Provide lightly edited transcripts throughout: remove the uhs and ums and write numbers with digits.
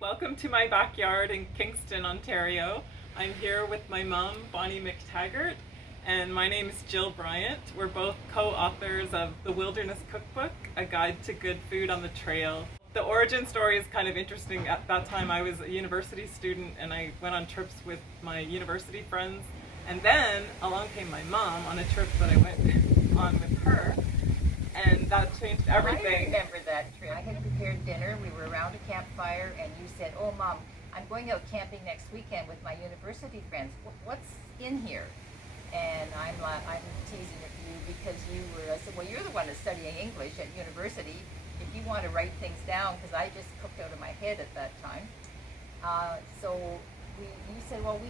Welcome to my backyard in Kingston, Ontario. I'm here with my mom, Bonnie McTaggart, and my name is Jill Bryant. We're both co-authors of the Wilderness Cookbook, a guide to good food on the trail. The origin story is kind of interesting. At that time I was a university student and I went on trips with my university friends, and then along came my mom on a trip that I went on with her, and that changed everything. I remember that trip. I had prepared dinner. We were around a campfire, and you said, "Oh, Mom, I'm going out camping next weekend with my university friends. What's in here?" And I'm teasing at you because I said, "Well, you're the one that's studying English at university. If you want to write things down," because I just cooked out of my head at that time. You said, "Well,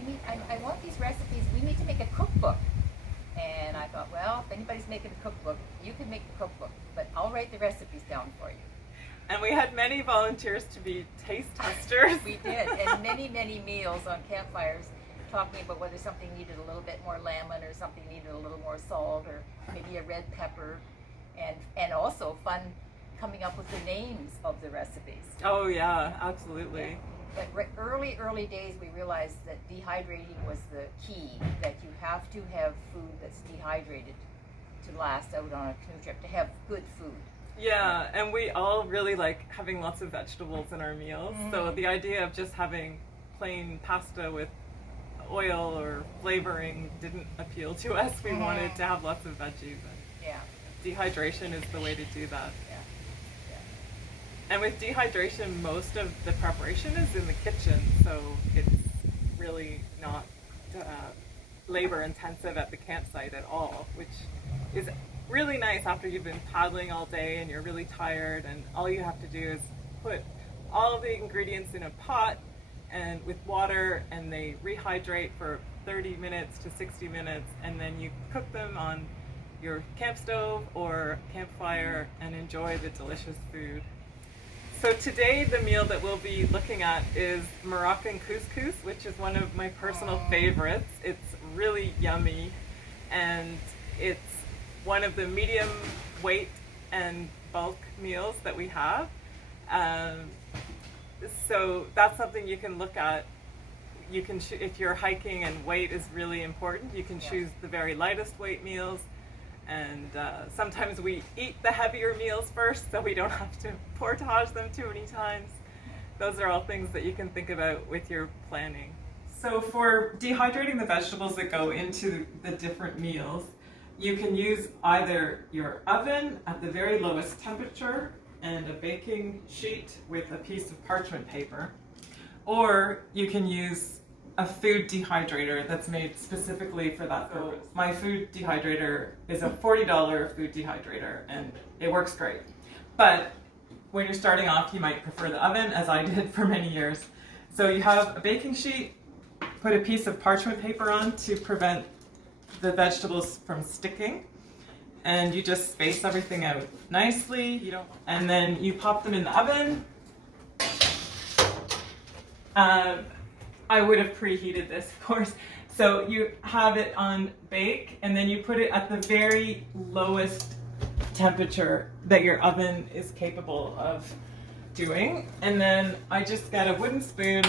I want these recipes. We need to make a cookbook." And I thought, well, if anybody's making a cookbook, you can make the cookbook, but I'll write the recipes down for you. And we had many volunteers to be taste testers. We did, and many, many meals on campfires talking about whether something needed a little bit more lemon or something needed a little more salt or maybe a red pepper, and also fun coming up with the names of the recipes. Oh yeah, absolutely. Yeah. But early days, we realized that dehydrating was the key, that you have to have food that's dehydrated to last out on a canoe trip, to have good food. Yeah, and we all really like having lots of vegetables in our meals. Mm-hmm. So the idea of just having plain pasta with oil or flavoring didn't appeal to us. We wanted to have lots of veggies. Yeah. Dehydration is the way to do that. Yeah. And with dehydration, most of the preparation is in the kitchen, so it's really not labor intensive at the campsite at all, which is really nice after you've been paddling all day and you're really tired, and all you have to do is put all of the ingredients in a pot and with water, and they rehydrate for 30 minutes to 60 minutes, and then you cook them on your camp stove or campfire and enjoy the delicious food. So today the meal that we'll be looking at is Moroccan Couscous, which is one of my personal favorites. It's really yummy, and it's one of the medium weight and bulk meals that we have. So that's something you can look at. You can, if you're hiking and weight is really important, you can choose the very lightest weight meals. And sometimes we eat the heavier meals first so we don't have to portage them too many times. Those are all things that you can think about with your planning. So for dehydrating the vegetables that go into the different meals, you can use either your oven at the very lowest temperature and a baking sheet with a piece of parchment paper, or you can use a food dehydrator that's made specifically for that purpose. My food dehydrator is a $40 food dehydrator, and it works great. But when you're starting off, you might prefer the oven, as I did for many years. So you have a baking sheet, put a piece of parchment paper on to prevent the vegetables from sticking, and you just space everything out nicely, and then you pop them in the oven. I would have preheated this, of course. So you have it on bake, and then you put it at the very lowest temperature that your oven is capable of doing. And then I just get a wooden spoon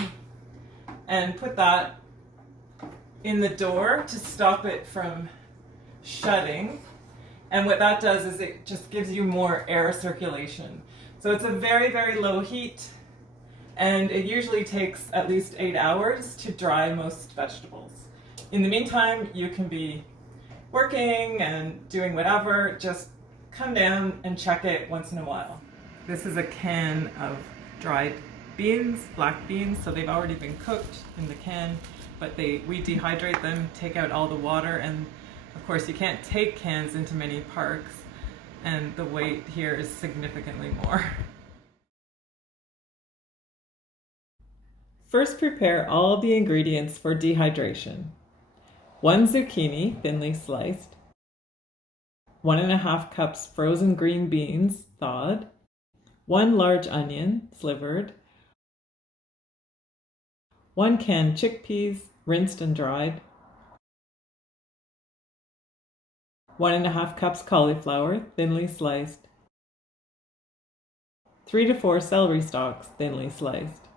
and put that in the door to stop it from shutting. And what that does is it just gives you more air circulation. So it's a very, very low heat, and it usually takes at least 8 hours to dry most vegetables. In the meantime, you can be working and doing whatever, just come down and check it once in a while. This is a can of dried beans, black beans, so they've already been cooked in the can, but we dehydrate them, take out all the water, and of course you can't take cans into many parks, and the weight here is significantly more. First, prepare all of the ingredients for dehydration. 1 zucchini, thinly sliced. 1.5 cups frozen green beans, thawed. 1 large onion, slivered. 1 can chickpeas, rinsed and dried. 1.5 cups cauliflower, thinly sliced. 3 to 4 celery stalks, thinly sliced.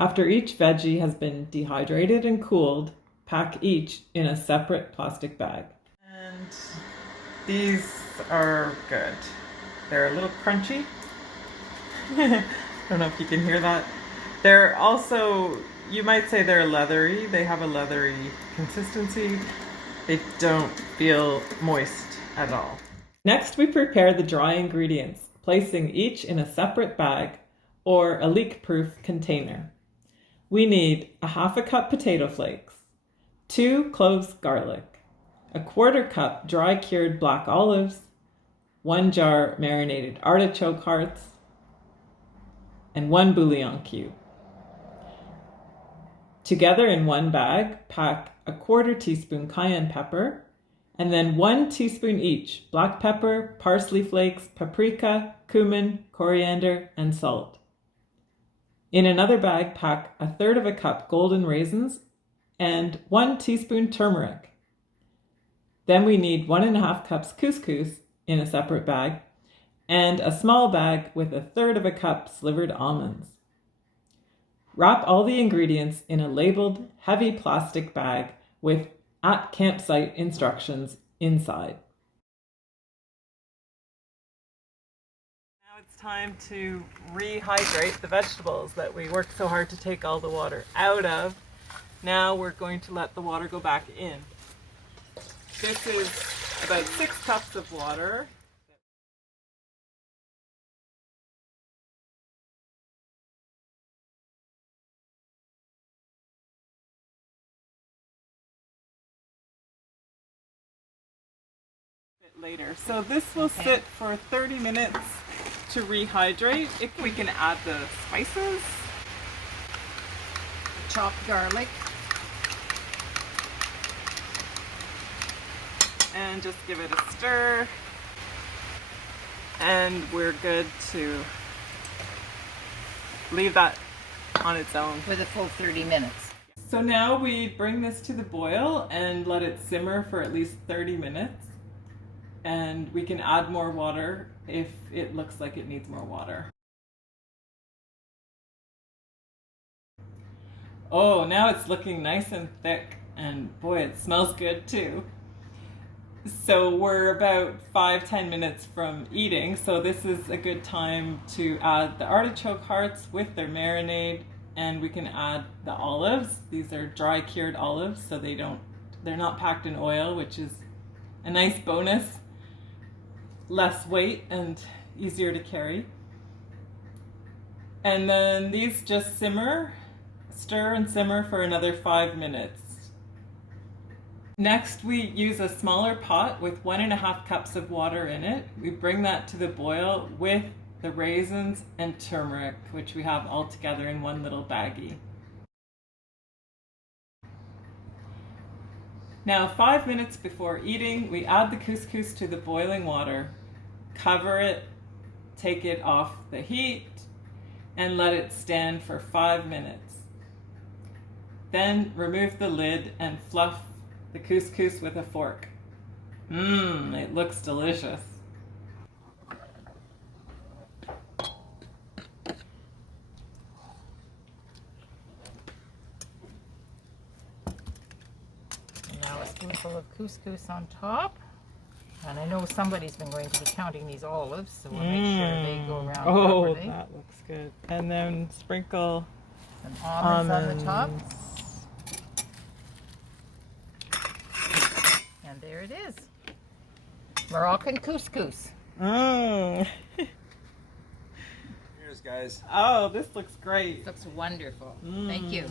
After each veggie has been dehydrated and cooled, pack each in a separate plastic bag. And these are good. They're a little crunchy. I don't know if you can hear that. They're also, you might say they're leathery. They have a leathery consistency. They don't feel moist at all. Next, we prepare the dry ingredients, placing each in a separate bag or a leak-proof container. We need a half a cup potato flakes, 2 cloves garlic, a 1/4 cup dry cured black olives, 1 jar marinated artichoke hearts, and 1 bouillon cube. Together in one bag, pack a 1/4 teaspoon cayenne pepper, and then 1 teaspoon each black pepper, parsley flakes, paprika, cumin, coriander, and salt. In another bag, pack 1/3 cup golden raisins and 1 teaspoon turmeric. Then we need 1.5 cups couscous in a separate bag and a small bag with 1/3 cup slivered almonds. Wrap all the ingredients in a labeled heavy plastic bag with at campsite instructions inside. Now it's time to rehydrate the vegetables that we worked so hard to take all the water out of. Now we're going to let the water go back in. This is about 6 cups of water. Later. So this will sit for 30 minutes to rehydrate. If we can add the spices. Chopped garlic. And just give it a stir. And we're good to leave that on its own For the full 30 minutes. So now we bring this to the boil and let it simmer for at least 30 minutes. And we can add more water if it looks like it needs more water. Oh, now it's looking nice and thick, and boy, it smells good too. So we're about 5-10 minutes from eating, so this is a good time to add the artichoke hearts with their marinade, and we can add the olives. These are dry cured olives, so they're not packed in oil, which is a nice bonus. Less weight and easier to carry. And then these just simmer, stir and simmer for another 5 minutes. Next, we use a smaller pot with 1.5 cups of water in it. We bring that to the boil with the raisins and turmeric, which we have all together in one little baggie. Now, 5 minutes before eating, we add the couscous to the boiling water, cover it, take it off the heat, and let it stand for 5 minutes. Then remove the lid and fluff the couscous with a fork. It looks delicious. Now a spoonful of couscous on top. And I know somebody's been going to be counting these olives, so we'll make sure they go around properly. Oh, that looks good. And then sprinkle some almonds on the top. And there it is. Moroccan couscous. Cheers, guys. Oh, this looks great. Looks wonderful. Thank you.